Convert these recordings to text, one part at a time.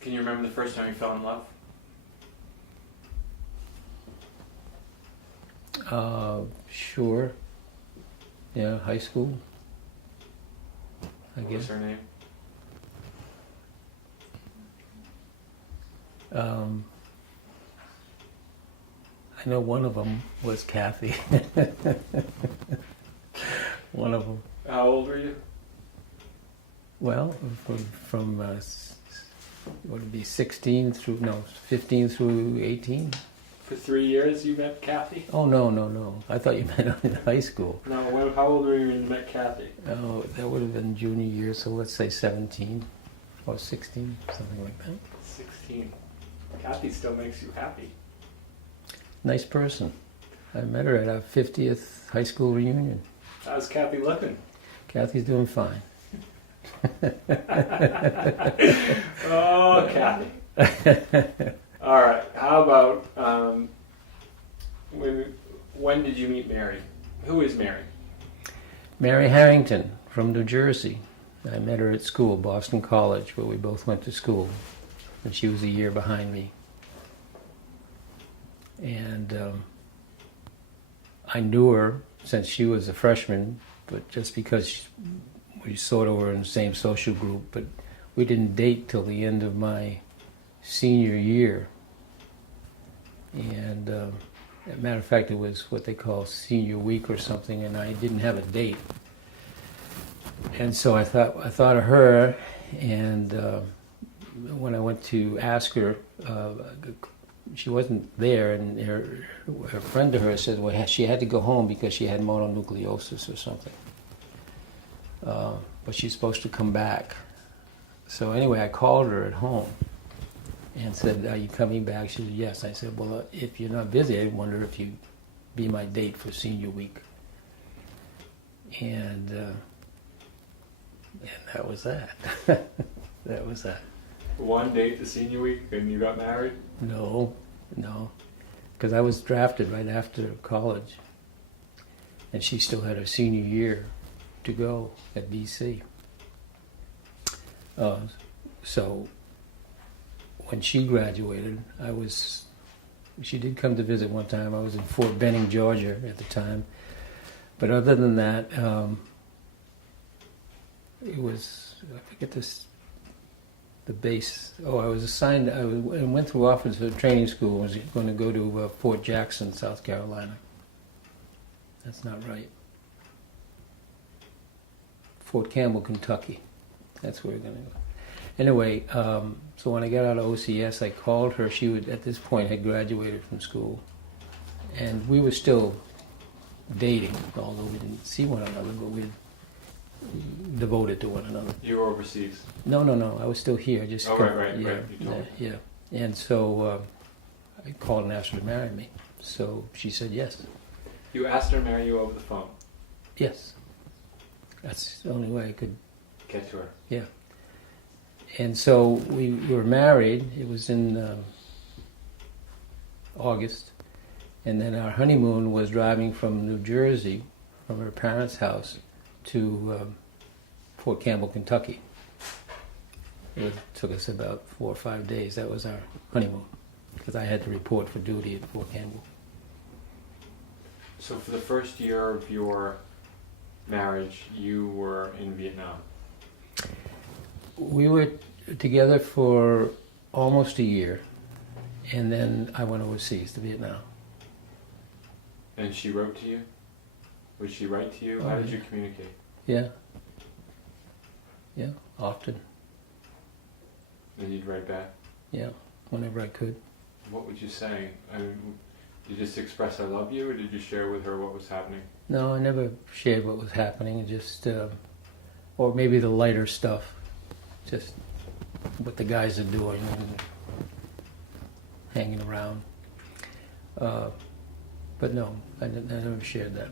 Can you remember the first time you fell in love? Sure. Yeah, high school. I What was guess. her name? I know one of them was Kathy. One of them. How old were you? Well, from what would it be 16 through 15 through 18. For 3 years you met Kathy? Oh no! I thought you meant in high school. No, how old were you when you met Kathy? Oh, that would have been junior year, so let's say 17 or 16, something like that. 16. Kathy still makes you happy. Nice person. I met her at our 50th high school reunion. How's Kathy looking? Kathy's doing fine. Oh, Kathy. All right. How about when did you meet Mary? Who is Mary? Mary Harrington from New Jersey. I met her at school, Boston College, where we both went to school, and she was a year behind me. And I knew her since she was a freshman, but just because we sort of were in the same social group, but we didn't date till the end of my senior year. And as a matter of fact, it was what they call senior week or something, and I didn't have a date. And so I thought of her, and when I went to ask her, she wasn't there, and her friend to her said, well, she had to go home because she had mononucleosis or something. But she's supposed to come back. So anyway, I called her at home and said, are you coming back? She said, yes. I said, well, if you're not busy, I wonder if you'd be my date for senior week. And that was that. That was that. One date to senior week and you got married? No, because I was drafted right after college, and she still had her senior year to go at BC. So when she graduated, she did come to visit one time. I was in Fort Benning, Georgia at the time. But other than that, it was, I forget the base. Oh, I was assigned, I went through officer training school. I was going to go to Fort Jackson, South Carolina. That's not right. Fort Campbell, Kentucky. That's where we're going to go. Anyway, so when I got out of OCS, I called her. She at this point had graduated from school. And we were still dating, although we didn't see one another, but we devoted to one another. You were overseas? No, I was still here. Just right. You told me. Yeah. And so I called and asked her to marry me. So she said yes. You asked her to marry you over the phone? Yes. That's the only way I could get to her. Yeah. And so we were married. It was in August. And then our honeymoon was driving from New Jersey, from her parents' house, to Fort Campbell, Kentucky. It took us about 4 or 5 days. That was our honeymoon, because I had to report for duty at Fort Campbell. So for the first year of your marriage, you were in Vietnam? We were together for almost a year, and then I went overseas to Vietnam. And she wrote to you? Would she write to you? How did you communicate? Yeah, often. And you'd write back? Yeah, whenever I could. What would you say? I mean, did you just express I love you, or did you share with her what was happening? No, I never shared what was happening, just, or maybe the lighter stuff, just what the guys are doing and hanging around. But no, I never shared that.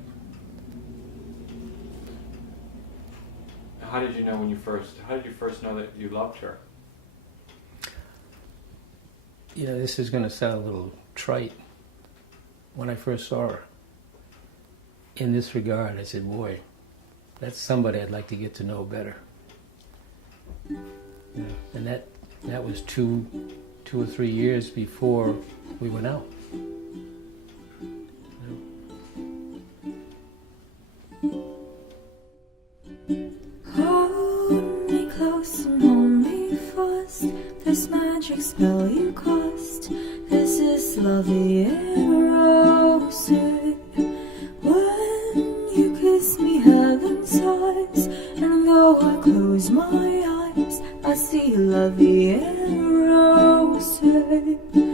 How did you know how did you first know that you loved her? You know, this is going to sound a little trite. When I first saw her, in this regard, I said, boy, that's somebody I'd like to get to know better. Yeah. And That was 2 or 3 years before we went out. Hold me close and hold me fast. This magic spell you cast. This is love in roses. When you kiss me, heaven sighs, and though I close my eyes, I see love in roses.